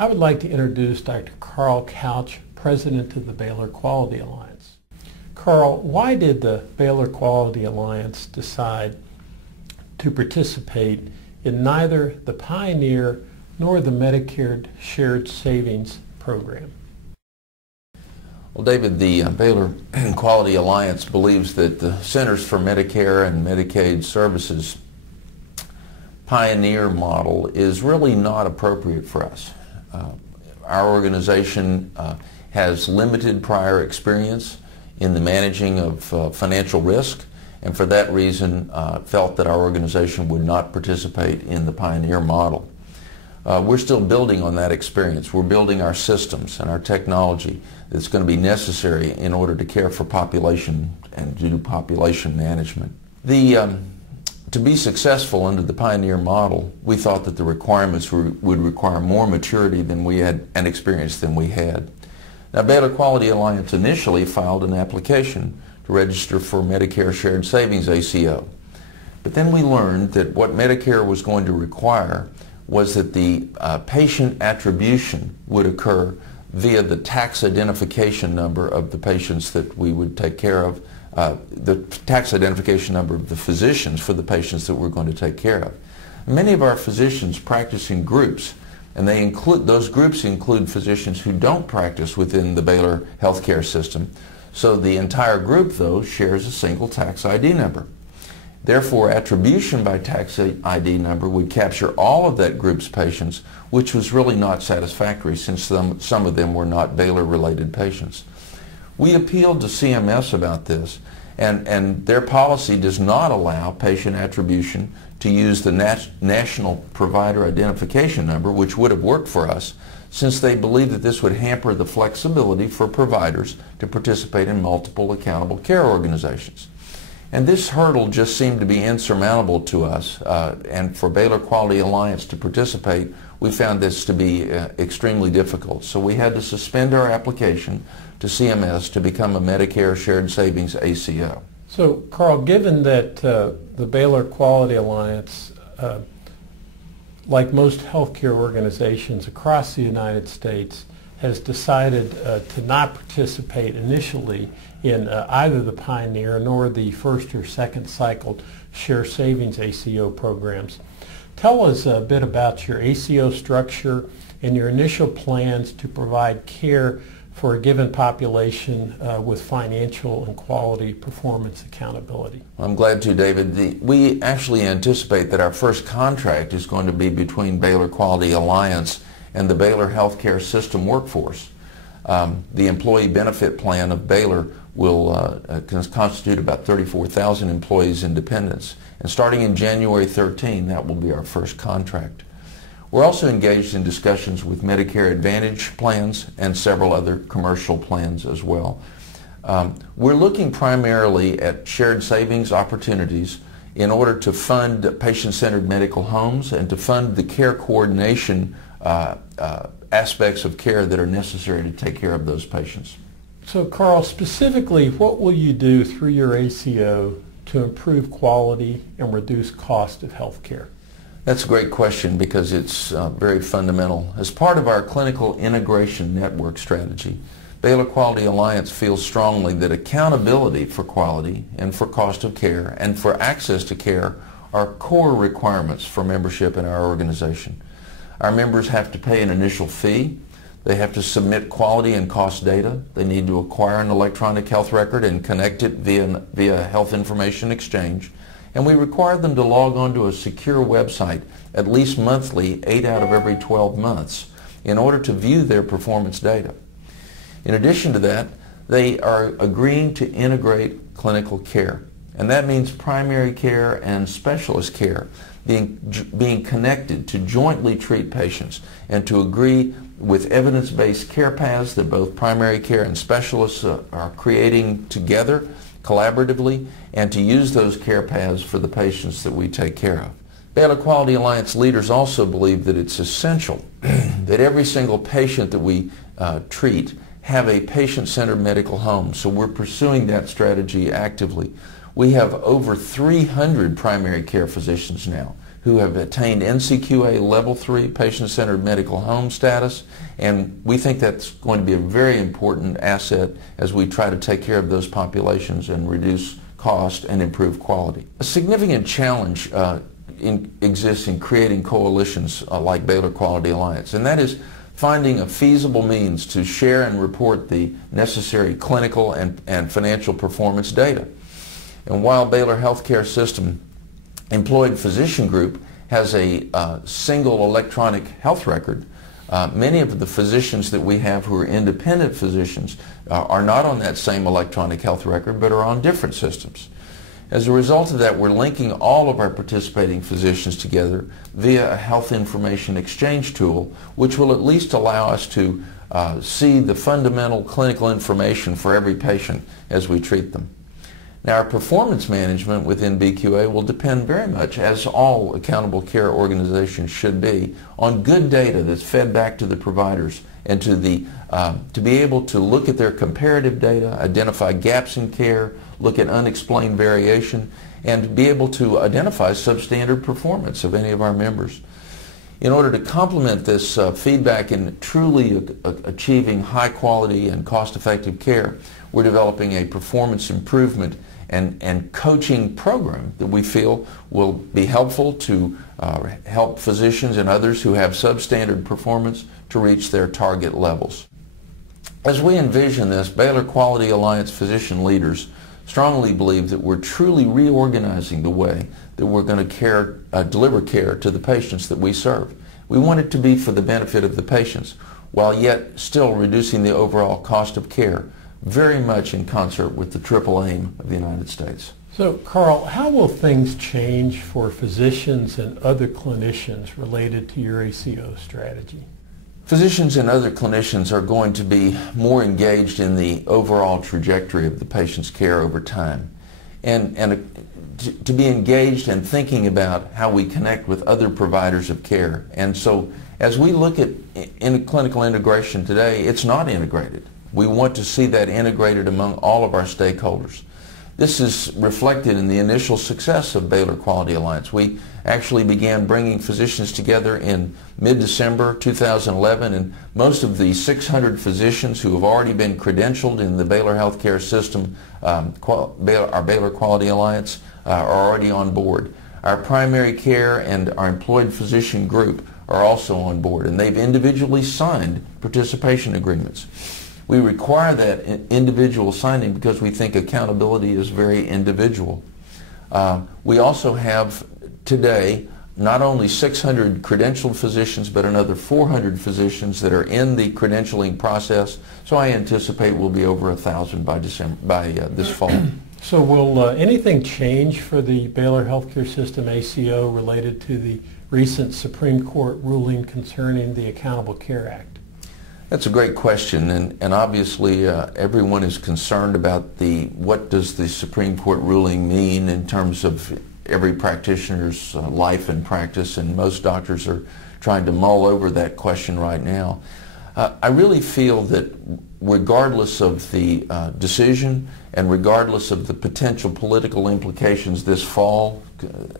I would like to introduce Dr. Carl Couch, President of the Baylor Quality Alliance. Carl, why did the Baylor Quality Alliance decide to participate in neither the Pioneer nor the Medicare Shared Savings Program? Well, David, the Baylor Quality Alliance believes that the Centers for Medicare and Medicaid Services Pioneer model is really not appropriate for us. Our organization has limited prior experience in the managing of financial risk, and for that reason felt that our organization would not participate in the Pioneer model. We're still building on that experience. We're building our systems and our technology that's going to be necessary in order to care for population and do population management. To be successful under the Pioneer model, we thought that the requirements would require more maturity than we had and experience than we had. Now, Baylor Quality Alliance initially filed an application to register for Medicare Shared Savings ACO. But then we learned that what Medicare was going to require was that the patient attribution would occur via the tax identification number of the patients that we would take care of, the tax identification number of the physicians for the patients that we're going to take care of. Many of our physicians practice in groups, and those groups include physicians who don't practice within the Baylor healthcare system. So the entire group, though, shares a single tax ID number. Therefore, attribution by tax ID number would capture all of that group's patients, which was really not satisfactory since some of them were not Baylor-related patients. We appealed to CMS about this, and their policy does not allow patient attribution to use the National Provider Identification Number, which would have worked for us, since they believe that this would hamper the flexibility for providers to participate in multiple accountable care organizations. And this hurdle just seemed to be insurmountable to us, and for Baylor Quality Alliance to participate, we found this to be extremely difficult. So we had to suspend our application to CMS to become a Medicare Shared Savings ACO. So, Carl, given that the Baylor Quality Alliance, like most healthcare organizations across the United States, has decided to not participate initially in either the Pioneer nor the first or second cycle Share Savings ACO programs, tell us a bit about your ACO structure and your initial plans to provide care for a given population with financial and quality performance accountability. I'm glad to, David. We actually anticipate that our first contract is going to be between Baylor Quality Alliance and the Baylor healthcare system workforce. The employee benefit plan of Baylor will constitute about 34,000 employees and dependents. And starting in January 13, that will be our first contract. We're also engaged in discussions with Medicare Advantage plans and several other commercial plans as well. We're looking primarily at shared savings opportunities in order to fund patient-centered medical homes and to fund the care coordination aspects of care that are necessary to take care of those patients. So, Carl, specifically, what will you do through your ACO to improve quality and reduce cost of health care? That's a great question because it's very fundamental. As part of our clinical integration network strategy, Baylor Quality Alliance feels strongly that accountability for quality and for cost of care and for access to care are core requirements for membership in our organization. Our members have to pay an initial fee. They have to submit quality and cost data. They need to acquire an electronic health record and connect it via Health Information Exchange. And we require them to log on to a secure website at least monthly, 8 out of every 12 months, in order to view their performance data. In addition to that, they are agreeing to integrate clinical care. And that means primary care and specialist care being connected to jointly treat patients and to agree with evidence-based care paths that both primary care and specialists are creating together collaboratively, and to use those care paths for the patients that we take care of. Baylor Quality Alliance leaders also believe that it's essential that every single patient that we treat have a patient-centered medical home, so we're pursuing that strategy actively. We have over 300 primary care physicians now who have attained NCQA Level 3 patient-centered medical home status, and we think that's going to be a very important asset as we try to take care of those populations and reduce cost and improve quality. A significant challenge exists in creating coalitions like Baylor Quality Alliance, and that is finding a feasible means to share and report the necessary clinical and financial performance data. And while Baylor Healthcare System Employed Physician Group has a single electronic health record, many of the physicians that we have who are independent physicians are not on that same electronic health record but are on different systems. As a result of that, we're linking all of our participating physicians together via a health information exchange tool, which will at least allow us to see the fundamental clinical information for every patient as we treat them. Now, our performance management within BQA will depend very much, as all accountable care organizations should be, on good data that's fed back to the providers and to be able to look at their comparative data, identify gaps in care, look at unexplained variation, and be able to identify substandard performance of any of our members. In order to complement this feedback in truly achieving high quality and cost-effective care, we're developing a performance improvement and coaching program that we feel will be helpful to help physicians and others who have substandard performance to reach their target levels. As we envision this, Baylor Quality Alliance physician leaders strongly believe that we're truly reorganizing the way that we're going to deliver care to the patients that we serve. We want it to be for the benefit of the patients, while yet still reducing the overall cost of care, very much in concert with the triple aim of the United States. So, Carl, how will things change for physicians and other clinicians related to your ACO strategy? Physicians and other clinicians are going to be more engaged in the overall trajectory of the patient's care over time, and to be engaged and thinking about how we connect with other providers of care. And so as we look at clinical integration today, it's not integrated. We want to see that integrated among all of our stakeholders. This is reflected in the initial success of Baylor Quality Alliance. We actually began bringing physicians together in mid-December 2011, and most of the 600 physicians who have already been credentialed in the Baylor Healthcare System, our Baylor Quality Alliance, are already on board. Our primary care and our employed physician group are also on board, and they've individually signed participation agreements. We require that individual signing because we think accountability is very individual. We also have today not only 600 credentialed physicians, but another 400 physicians that are in the credentialing process. So I anticipate we'll be over 1,000 by this fall. So will anything change for the Baylor Healthcare System ACO related to the recent Supreme Court ruling concerning the Accountable Care Act? That's a great question, and obviously everyone is concerned about what does the Supreme Court ruling mean in terms of every practitioner's life and practice, and most doctors are trying to mull over that question right now. I really feel that regardless of the decision and regardless of the potential political implications this fall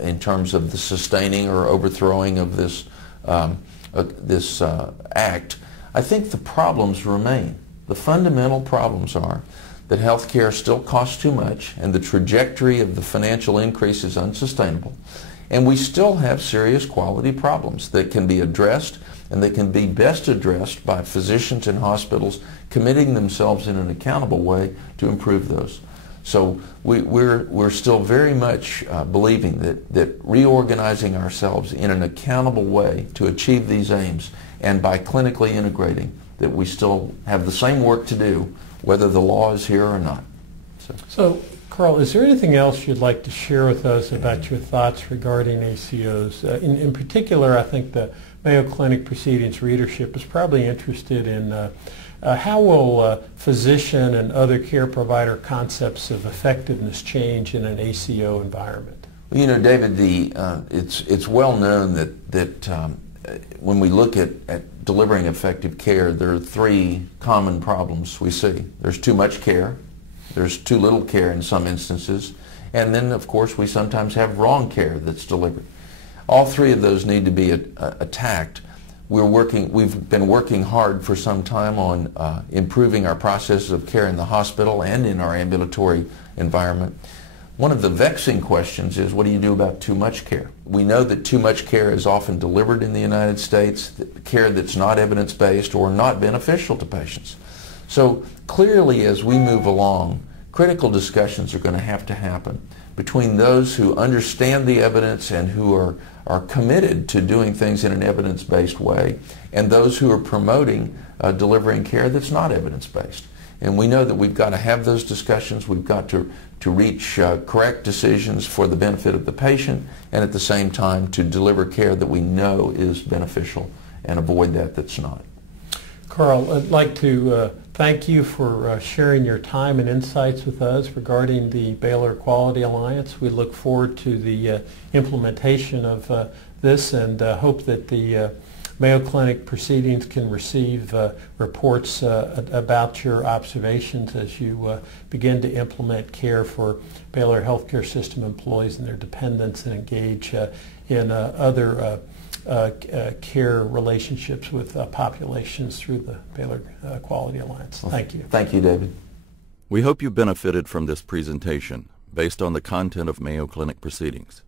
in terms of the sustaining or overthrowing of this act, I think the problems remain. The fundamental problems are that health care still costs too much and the trajectory of the financial increase is unsustainable. And we still have serious quality problems that can be addressed, and they can be best addressed by physicians and hospitals committing themselves in an accountable way to improve those. So we're still very much believing that reorganizing ourselves in an accountable way to achieve these aims, and by clinically integrating, that we still have the same work to do whether the law is here or not. So Carl, is there anything else you'd like to share with us about your thoughts regarding ACOs? In particular, I think the Mayo Clinic Proceedings readership is probably interested in how will physician and other care provider concepts of effectiveness change in an ACO environment? Well, you know, David, it's well known that when we look at delivering effective care, there are three common problems we see. There's too much care, there's too little care in some instances, and then of course we sometimes have wrong care that's delivered. All three of those need to be attacked. We've been working hard for some time on improving our processes of care in the hospital and in our ambulatory environment. One of the vexing questions is, what do you do about too much care? We know that too much care is often delivered in the United States, care that's not evidence-based or not beneficial to patients. So clearly, as we move along, critical discussions are going to happen between those who understand the evidence and who are committed to doing things in an evidence-based way, and those who are promoting delivering care that's not evidence-based. And we know that we've got to have those discussions. We've got to reach correct decisions for the benefit of the patient, and at the same time to deliver care that we know is beneficial and avoid that's not. Carl, I'd like to thank you for sharing your time and insights with us regarding the Baylor Quality Alliance. We look forward to the implementation of this and hope that the Mayo Clinic Proceedings can receive reports about your observations as you begin to implement care for Baylor healthcare system employees and their dependents and engage in other care relationships with populations through the Baylor Quality Alliance. Thank you. Thank you, David. We hope you benefited from this presentation based on the content of Mayo Clinic Proceedings.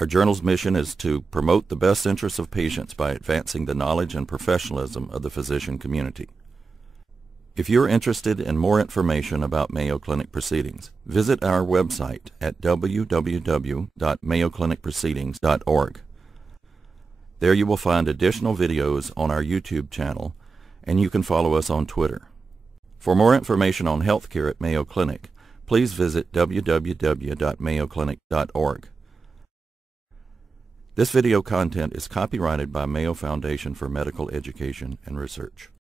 Our journal's mission is to promote the best interests of patients by advancing the knowledge and professionalism of the physician community. If you're interested in more information about Mayo Clinic Proceedings, visit our website at www.mayoclinicproceedings.org. There you will find additional videos on our YouTube channel, and you can follow us on Twitter. For more information on healthcare at Mayo Clinic, please visit www.mayoclinic.org. This video content is copyrighted by Mayo Foundation for Medical Education and Research.